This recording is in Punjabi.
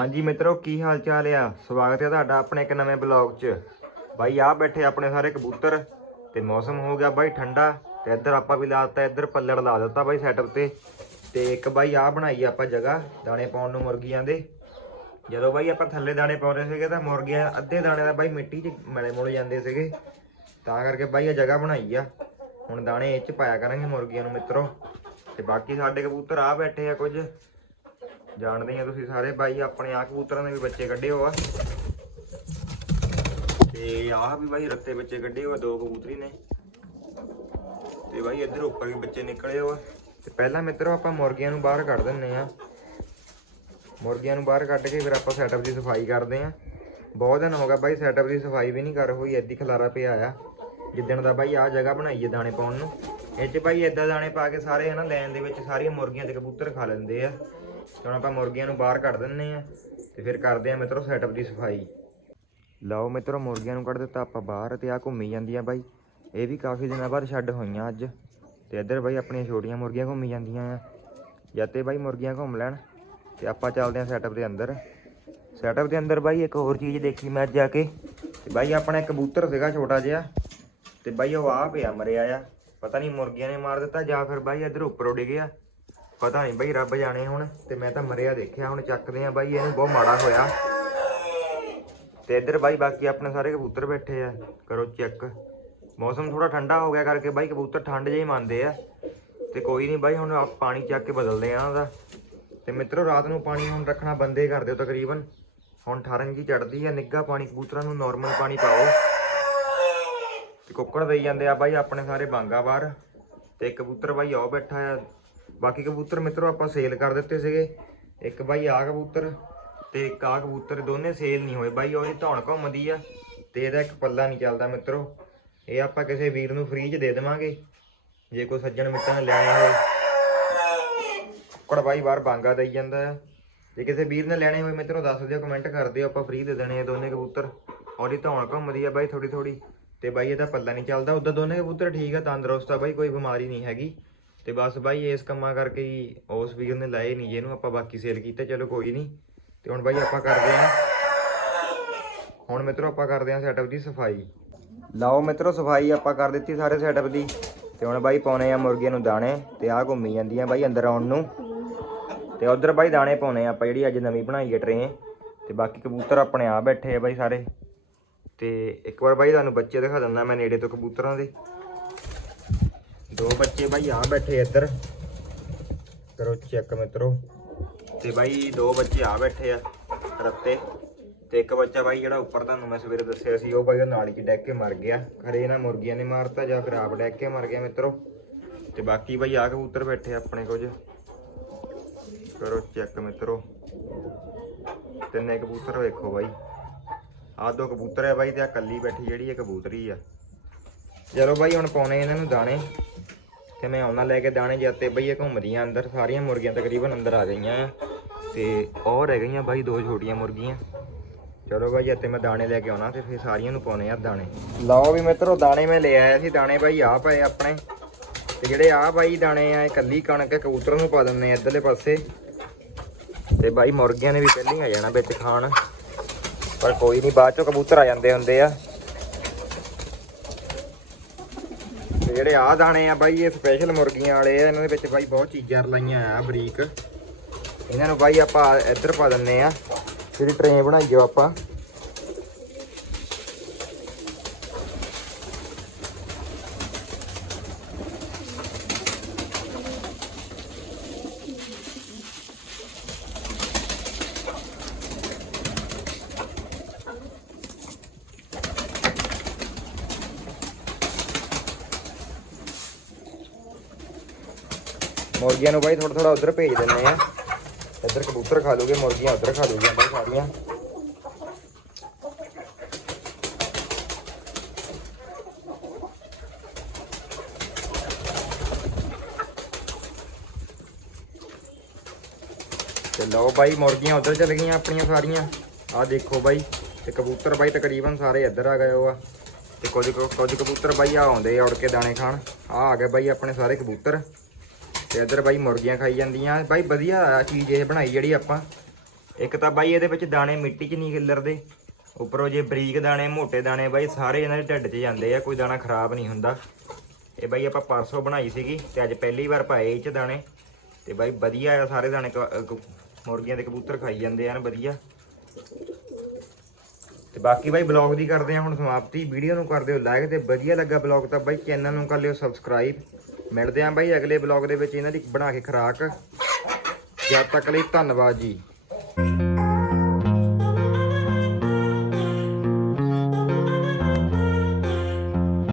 ਹਾਂਜੀ ਮਿੱਤਰੋ, ਕੀ ਹਾਲ ਚਾਲ ਆ? ਸਵਾਗਤ ਹੈ ਤੁਹਾਡਾ ਆਪਣੇ ਇੱਕ ਨਵੇਂ ਬਲੌਗ 'ਚ। ਬਾਈ ਆ ਬੈਠੇ ਆਪਣੇ ਸਾਰੇ ਕਬੂਤਰ ਤੇ ਮੌਸਮ ਹੋ ਗਿਆ ਬਾਈ ਠੰਡਾ ਤੇ ਇੱਧਰ ਆਪਾਂ ਵੀ ਲਾਤਾ ਇੱਧਰ ਪੱਲੜ ਲਾ ਦਿੱਤਾ ਬਾਈ ਸੈਟਅਪ ਤੇ। ਤੇ ਇੱਕ ਬਾਈ ਆ ਬਣਾਈ ਆਪਾਂ ਜਗ੍ਹਾ, ਦਾਣੇ ਪਾਉਣ ਨੂੰ ਮੁਰਗੀਆਂ ਦੇ। ਜਦੋਂ ਬਾਈ ਆਪਾਂ ਥੱਲੇ ਦਾਣੇ ਪਾਉਂਦੇ ਸੀਗੇ ਤਾਂ ਮੁਰਗੀਆਂ ਅੱਧੇ ਦਾਣੇ ਦਾ ਬਾਈ ਮਿੱਟੀ 'ਚ ਮਲੇ ਮੁਲ ਜਾਂਦੇ ਸੀਗੇ। ਤਾਂ ਕਰਕੇ ਬਾਈ ਇਹ ਜਗ੍ਹਾ ਬਣਾਈ ਆ। ਹੁਣ ਦਾਣੇ ਇਹ 'ਚ ਪਾਇਆ ਕਰਾਂਗੇ ਮੁਰਗੀਆਂ ਨੂੰ ਮਿੱਤਰੋ। ਤੇ ਬਾਕੀ ਸਾਡੇ ਕਬੂਤਰ ਆ ਬੈਠੇ ਆ ਕੁਝ। ਜਾਣਦੇ ਆ ਤੁਸੀਂ ਸਾਰੇ। ਬਾਈ ਆਪਣੇ ਆ ਕਬੂਤਰਾਂ ਦੇ ਵੀ ਬੱਚੇ ਕੱਢੇ ਹੋ ਆ। ਤੇ ਆਹ ਵੀ ਬਾਈ ਰੱਤੇ ਬੱਚੇ ਕੱਢੇ ਹੋ ਦੋ ਕਬੂਤਰੀ ਨੇ। ਤੇ ਬਾਈ ਇੱਧਰ ਉੱਪਰ ਵੀ ਬੱਚੇ ਨਿਕਲੇ ਹੋ ਤੇ ਪਹਿਲਾਂ ਮਿੱਤਰੋ ਆਪਾਂ ਮੁਰਗੀਆਂ ਨੂੰ ਬਾਹਰ ਕੱਢ ਦਿੰਨੇ ਆ। ਮੁਰਗੀਆਂ ਨੂੰ ਬਾਹਰ ਕੱਢ ਕੇ ਫਿਰ ਆਪਾਂ ਸੈਟਅਪ ਦੀ ਸਫ਼ਾਈ ਕਰਦੇ ਆ। ਬਹੁਤ ਦਿਨ ਹੋ ਗਿਆ ਬਾਈ ਸੈਟਅਪ ਦੀ ਸਫ਼ਾਈ ਵੀ ਨਹੀਂ ਕਰ ਹੋਈ, ਐਦੀ ਖਲਾਰਾ ਪਿਆ ਆ। ਜਿੱਦਣ ਦਾ ਬਾਈ ਆ ਜਗ੍ਹਾ ਬਣਾਈ ਹੈ ਦਾਣੇ ਪਾਉਣ ਨੂੰ। ਇਹ ਚ ਬਾਈ ਏਦਾਂ ਦਾਣੇ ਪਾ ਕੇ ਸਾਰੇ ਹਨਾ, ਲੈਣ ਦੇ ਵਿੱਚ ਸਾਰੀਆਂ ਮੁਰਗੀਆਂ ਤੇ ਕਬੂਤਰ ਖਾ ਲੈਂਦੇ ਆ। ਹੁਣ ਆਪਾਂ ਮੁਰਗੀਆਂ ਨੂੰ ਬਾਹਰ ਕੱਢ ਦਿੰਨੇ ਆ ਤੇ ਫਿਰ ਕਰਦੇ ਆ ਮਿੱਤਰੋ ਸੈਟਅਪ ਦੀ ਸਫ਼ਾਈ। ਲਓ ਮਿੱਤਰੋ ਮੁਰਗੀਆਂ ਨੂੰ ਕੱਢ ਦਿੱਤਾ ਆਪਾਂ ਬਾਹਰ ਤੇ ਆ ਘੁੰਮੀ ਜਾਂਦੀਆਂ ਬਾਈ। ਇਹ ਵੀ ਕਾਫੀ ਦਿਨਾਂ ਬਾਅਦ ਛੱਡ ਹੋਈਆਂ ਅੱਜ। ਤੇ ਇੱਧਰ ਬਾਈ ਆਪਣੀਆਂ ਛੋਟੀਆਂ ਮੁਰਗੀਆਂ ਘੁੰਮੀ ਜਾਂਦੀਆਂ ਆ। ਜਦ ਤੇ ਬਾਈ ਮੁਰਗੀਆਂ ਘੁੰਮ ਲੈਣ ਤੇ ਆਪਾਂ ਚੱਲਦੇ ਆ ਸੈਟਅਪ ਦੇ ਅੰਦਰ। ਸੈਟਅਪ ਦੇ ਅੰਦਰ ਬਾਈ ਇੱਕ ਹੋਰ ਚੀਜ਼ ਦੇਖੀ ਮੈਂ ਅੱਜ ਜਾ ਕੇ। ਤੇ ਬਾਈ ਆਪਣਾ ਕਬੂਤਰ ਸੀਗਾ ਛੋਟਾ ਜਿਹਾ। ਤੇ ਬਾਈ ਉਹ ਆ ਪਿਆ ਮਰਿਆ ਆ। ਪਤਾ ਨਹੀਂ ਮੁਰਗੀਆਂ ਨੇ ਮਾਰ ਦਿੱਤਾ ਜਾਂ ਫਿਰ ਬਾਈ ਇੱਧਰ ਉੱਪਰ ਉੱਡ ਗਿਆ। ਪਤਾ ਨਹੀਂ ਬਾਈ ਰੱਬ ਜਾਣੇ ਹੁਣ, ਤੇ ਮੈਂ ਤਾਂ ਮਰਿਆ ਦੇਖਿਆ, ਹੁਣ ਚੱਕਦੇ ਆ ਬਾਈ, ਇਹਨੂੰ ਬਹੁਤ ਮਾੜਾ ਹੋਇਆ। ਤੇ ਇੱਧਰ ਬਾਈ ਬਾਕੀ ਆਪਣੇ ਸਾਰੇ ਕਬੂਤਰ ਬੈਠੇ ਆ, ਕਰੋ ਚੈੱਕ। ਮੌਸਮ ਥੋੜਾ ਠੰਡਾ ਹੋ ਗਿਆ ਕਰਕੇ ਬਾਈ ਕਬੂਤਰ ਠੰਡ ਜਿਹੀ ਮੰਨਦੇ ਆ। ਤੇ ਕੋਈ ਨਹੀਂ ਬਾਈ, ਹੁਣ ਆਪ ਪਾਣੀ ਚੱਕ ਕੇ ਬਦਲਦੇ ਆ ਉਹਨਾਂ ਦਾ ਤੇ ਮਿੱਤਰੋ, ਰਾਤ ਨੂੰ ਪਾਣੀ ਹੁਣ ਰੱਖਣਾ ਬੰਦੇ ਕਰ ਦਿਓ ਤਕਰੀਬਨ। ਹੁਣ 18 ਜੀ ਚੜਦੀ ਆ ਨਿੱਗਾ ਪਾਣੀ, ਕਬੂਤਰਾਂ ਨੂੰ ਨਾਰਮਲ ਪਾਣੀ ਪਾਓ। ਤੇ ਕੁੱਕੜ ਦੇਈ ਜਾਂਦੇ ਆ ਬਾਈ ਆਪਣੇ ਸਾਰੇ ਬਾਂਗਾ ਬਾਹਰ। ਤੇ ਕਬੂਤਰ ਬਾਈ ਆਉ ਬੈਠਾ ਆ ਬਾਕੀ ਕਬੂਤਰ ਮਿੱਤਰੋ, ਆਪਾਂ ਸੇਲ ਕਰ ਦਿੱਤੇ ਸੀਗੇ। ਇੱਕ ਬਾਈ ਆ ਕਬੂਤਰ ਤੇ ਇੱਕ ਆ ਕਬੂਤਰ, ਦੋਨੇ ਸੇਲ ਨਹੀਂ ਹੋਏ। ਬਾਈ ਉਹਦੀ ਧੌਣ ਘੁੰਮਦੀ ਆ ਤੇ ਇਹਦਾ ਇੱਕ ਪੱਲਾ ਨਹੀਂ ਚੱਲਦਾ ਮਿੱਤਰੋ। ਇਹ ਆਪਾਂ ਕਿਸੇ ਵੀਰ ਨੂੰ ਫ੍ਰੀ 'ਚ ਦੇ ਦੇਵਾਂਗੇ। ਜੇ ਕੋਈ ਸੱਜਣ ਮਿੱਤਰ ਨੇ ਲੈਣੇ ਹੋਏ। ਕੁੱਕੜ ਬਾਈ ਬਾਹਰ ਬਾਂਗਾ ਦੇਈ ਜਾਂਦਾ ਆ। ਜੇ ਕਿਸੇ ਵੀਰ ਨੇ ਲੈਣੇ ਹੋਏ ਮਿੱਤਰੋ, ਦੱਸ ਦਿਓ ਕਮੈਂਟ ਕਰ ਦਿਓ। ਆਪਾਂ ਫ੍ਰੀ ਦੇ ਦੇਣੇ ਆ ਦੋਨੇ ਕਬੂਤਰ। ਉਹਦੀ ਧੌਣ ਘੁੰਮਦੀ ਆ ਬਾਈ ਥੋੜੀ ਥੋੜੀ ਤੇ ਬਾਈ ਇਹਦਾ ਪੱਲਾ ਨਹੀਂ ਚੱਲਦਾ। ਉਦਾਂ ਦੋਨੇ ਕਬੂਤਰ ਠੀਕ ਆ, ਤੰਦਰੁਸਤ ਆ। ਬਾਈ ਕੋਈ ਬਿਮਾਰੀ ਨਹੀਂ ਹੈਗੀ। ਤੇ ਬਸ ਬਾਈ ਇਸ ਕੰਮਾਂ ਕਰਕੇ ਹੀ ਉਸ ਵੀਰ ਨੇ ਲਾਏ ਨਹੀਂ, ਜਿਹਨੂੰ ਆਪਾਂ ਬਾਕੀ ਸੇਲ ਕੀਤਾ, ਚਲੋ ਕੋਈ ਨਹੀਂ। ਤੇ ਹੁਣ ਬਾਈ ਆਪਾਂ ਕਰਦੇ ਆਂ ਹੁਣ ਮਿੱਤਰੋ ਆਪਾਂ ਕਰਦੇ ਆਂ ਸੈਟਅਪ ਦੀ ਸਫ਼ਾਈ। ਲਾਓ ਮਿੱਤਰੋ ਸਫ਼ਾਈ ਆਪਾਂ ਕਰ ਦਿੱਤੀ ਸਾਰੇ ਸੈਟਅਪ ਦੀ। ਤੇ ਹੁਣ ਬਾਈ ਪਾਉਣੇ ਆ ਮੁਰਗੀਆਂ ਨੂੰ ਦਾਣੇ, ਤੇ ਆ ਘੁੰਮੀ ਜਾਂਦੀਆਂ ਬਾਈ ਅੰਦਰ ਆਉਣ ਨੂੰ। ਤੇ ਉਧਰ ਬਾਈ ਦਾਣੇ ਪਾਉਣੇ ਆ ਆਪਾਂ, ਜਿਹੜੀ ਅੱਜ ਨਵੀਂ ਬਣਾਈ ਹੈ ਟਰੇ ਤੇ ਬਾਕੀ ਕਬੂਤਰ ਆਪਣੇ ਆ ਬੈਠੇ ਆ ਬਾਈ ਸਾਰੇ। ਤੇ ਇੱਕ ਵਾਰ ਬਾਈ ਤੁਹਾਨੂੰ ਬੱਚੇ ਦਿਖਾ ਦਿੰਦਾ ਮੈਂ ਨੇੜੇ ਤੋਂ ਕਬੂਤਰਾਂ ਦੇ। ਦੋ ਬੱਚੇ ਬਾਈ ਆ ਬੈਠੇ ਇੱਧਰ। ਕਰੋ ਚੈੱਕ ਮਿੱਤਰੋ। ਤੇ ਬਾਈ, ਦੋ ਬੱਚੇ ਆ ਬੈਠੇ ਆ ਰੱਤੇ ਤੇ ਇੱਕ ਬੱਚਾ ਬਾਈ ਜਿਹੜਾ ਉੱਪਰ ਤੁਹਾਨੂੰ ਮੈਂ ਸਵੇਰੇ ਦੱਸਿਆ ਸੀ, ਉਹ ਬਾਈ ਉਹ ਨਾਲੀ 'ਚ ਡੈਕ ਕੇ ਮਰ ਗਿਆ। ਖਰੇ ਇਹਨਾਂ ਮੁਰਗੀਆਂ ਨੇ ਮਾਰਤਾ, ਜਾਂ ਫਿਰ ਆਪ ਡੈਕ ਕੇ ਮਰ ਗਿਆ ਮਿੱਤਰੋ। ਤੇ ਬਾਕੀ ਬਾਈ ਆ ਕਬੂਤਰ ਬੈਠੇ ਆਪਣੇ ਕੁਝ। ਕਰੋ ਚੈੱਕ ਮਿੱਤਰੋ। ਤਿੰਨੇ ਕਬੂਤਰ ਵੇਖੋ ਬਾਈ। ਆਹ ਦੋ ਕਬੂਤਰ ਹੈ ਬਾਈ, ਤੇ ਆ ਕੱਲੀ ਬੈਠੀ ਜਿਹੜੀ ਇਹ ਕਬੂਤਰੀ ਆ। ਚਲੋ ਬਾਈ, ਹੁਣ ਪਾਉਣੇ ਇਹਨਾਂ ਨੂੰ ਦਾਣੇ। ਤੇ ਮੈਂ ਆਉਣਾ ਲੈ ਕੇ ਦਾਣੇ ਜਾਂਦੇ ਬਈ, ਇਹ ਘੁੰਮਦੀਆਂ ਅੰਦਰ। ਸਾਰੀਆਂ ਮੁਰਗੀਆਂ ਤਕਰੀਬਨ ਅੰਦਰ ਆ ਗਈਆਂ ਆ। ਤੇ ਔਰ ਰਹਿ ਗਈਆਂ ਬਾਈ, ਦੋ ਛੋਟੀਆਂ ਮੁਰਗੀਆਂ। ਚਲੋ ਬਾਈ ਇੱਥੇ ਮੈਂ ਦਾਣੇ ਲੈ ਕੇ ਆਉਣਾ ਤੇ ਫਿਰ ਸਾਰੀਆਂ ਨੂੰ ਪਾਉਣੇ ਆ ਦਾਣੇ। ਲਓ ਵੀ ਮਿੱਤਰੋ, ਦਾਣੇ ਮੈਂ ਲੈ ਆਇਆ ਸੀ। ਦਾਣੇ ਬਾਈ ਆ ਪਏ ਆਪਣੇ। ਤੇ ਜਿਹੜੇ ਆ ਬਾਈ ਦਾਣੇ ਆ, ਇਹ ਕੱਲੀ ਕਣਕ, ਕਬੂਤਰ ਨੂੰ ਪਾ ਦਿੰਨੇ ਆ ਇੱਧਰਲੇ ਪਾਸੇ। ਤੇ ਬਾਈ, ਮੁਰਗੀਆਂ ਨੇ ਵੀ ਪਹਿਲਾਂ ਆ ਜਾਣਾ ਵਿੱਚ ਖਾਣ। ਪਰ ਕੋਈ ਨਹੀਂ, ਬਾਅਦ ਚੋਂ ਕਬੂਤਰ ਆ ਜਾਂਦੇ ਹੁੰਦੇ ਆ। ਤੇ ਜਿਹੜੇ ਆ ਦਾਣੇ ਆ ਬਾਈ, ਇਹ ਸਪੈਸ਼ਲ ਮੁਰਗੀਆਂ ਵਾਲੇ ਆ। ਇਹਨਾਂ ਦੇ ਵਿੱਚ ਬਾਈ ਬਹੁਤ ਚੀਜ਼ਾਂ ਰਲਾਈਆਂ ਆ, ਬਰੀਕ। ਇਹਨਾਂ ਨੂੰ ਬਾਈ ਆਪਾਂ ਇੱਧਰ ਪਾ ਦਿੰਨੇ ਆ। ਜਿਹੜੀ ਟ੍ਰੇ ਬਣਾਈਓ ਆਪਾਂ। ਮੁਰਗੀਆਂ ਨੂੰ ਬਾਈ ਥੋੜਾ ਥੋੜਾ ਉਧਰ ਭੇਜ ਦਿੰਦੇ ਆ ਇੱਧਰ ਕਬੂਤਰ ਖਾ ਲੂਗੇ, ਮੁਰਗੀਆਂ ਉਧਰ ਖਾ ਲੂਗੀਆਂ, ਬਾਈ ਸਾਰੀਆਂ ਤੇ ਲਓ ਬਾਈ, ਮੁਰਗੀਆਂ ਉਧਰ ਚਲ ਗਈਆਂ ਆਪਣੀਆਂ ਸਾਰੀਆਂ। ਆਹ ਦੇਖੋ ਬਾਈ, ਤੇ ਕਬੂਤਰ ਬਾਈ ਤਕਰੀਬਨ ਸਾਰੇ ਇੱਧਰ ਆ ਗਏ ਹੋ ਆ। ਤੇ ਕੁਝ ਕੁਝ ਕਬੂਤਰ ਬਾਈ ਆ ਆਉਂਦੇ ਆ ਉੜ ਕੇ ਦਾਣੇ ਖਾਣ। ਆ ਆ ਗਏ ਬਾਈ ਆਪਣੇ ਸਾਰੇ ਕਬੂਤਰ। ਤੇ ਇੱਧਰ ਬਾਈ ਮੁਰਗੀਆਂ ਖਾਈ ਜਾਂਦੀਆਂ। ਬਾਈ ਵਧੀਆ ਚੀਜ਼ ਇਹ ਬਣਾਈ ਜਿਹੜੀ ਆਪਾਂ। ਇੱਕ ਤਾਂ ਬਾਈ ਇਹਦੇ ਵਿੱਚ ਦਾਣੇ ਮਿੱਟੀ 'ਚ ਨਹੀਂ ਖਿੱਲਰਦੇ। ਉੱਪਰੋਂ ਜੇ ਬਰੀਕ ਦਾਣੇ, ਮੋਟੇ ਦਾਣੇ, ਬਾਈ ਸਾਰੇ ਇਹਨਾਂ ਦੇ ਢਿੱਡ 'ਚ ਜਾਂਦੇ ਆ, ਕੋਈ ਦਾਣਾ ਖਰਾਬ ਨਹੀਂ ਹੁੰਦਾ। ਇਹ ਬਾਈ ਆਪਾਂ ਪਰਸੋਂ ਬਣਾਈ ਸੀਗੀ ਤੇ ਅੱਜ ਪਹਿਲੀ ਵਾਰ ਪਾਏ ਇਹ 'ਚ ਦਾਣੇ। ਤੇ ਬਾਈ ਵਧੀਆ ਆ, ਸਾਰੇ ਦਾਣੇ ਕ- ਮੁਰਗੀਆਂ ਦੇ ਕਬੂਤਰ ਖਾਈ ਜਾਂਦੇ ਆ ਨਾ, ਵਧੀਆ। ਤੇ ਬਾਕੀ ਬਾਈ ਬਲੌਗ ਦੀ ਕਰਦੇ ਆ ਹੁਣ ਸਮਾਪਤੀ। ਵੀਡੀਓ ਨੂੰ ਕਰ ਦਿਓ ਲਾਈਕ ਤੇ ਵਧੀਆ ਲੱਗਾ ਬਲੌਗ ਤਾਂ ਬਾਈ ਚੈਨਲ ਨੂੰ ਕਰ ਲਿਓ ਸਬਸਕ੍ਰਾਈਬ। ਮਿਲਦੇ ਆਂ ਬਾਈ ਅਗਲੇ ਬਲੌਗ ਦੇ ਵਿੱਚ, ਇਹਨਾਂ ਦੀ ਬਣਾ ਕੇ ਖਰਾਕ। ਜਦ ਤੱਕ ਲਈ ਧੰਨਵਾਦ ਜੀ।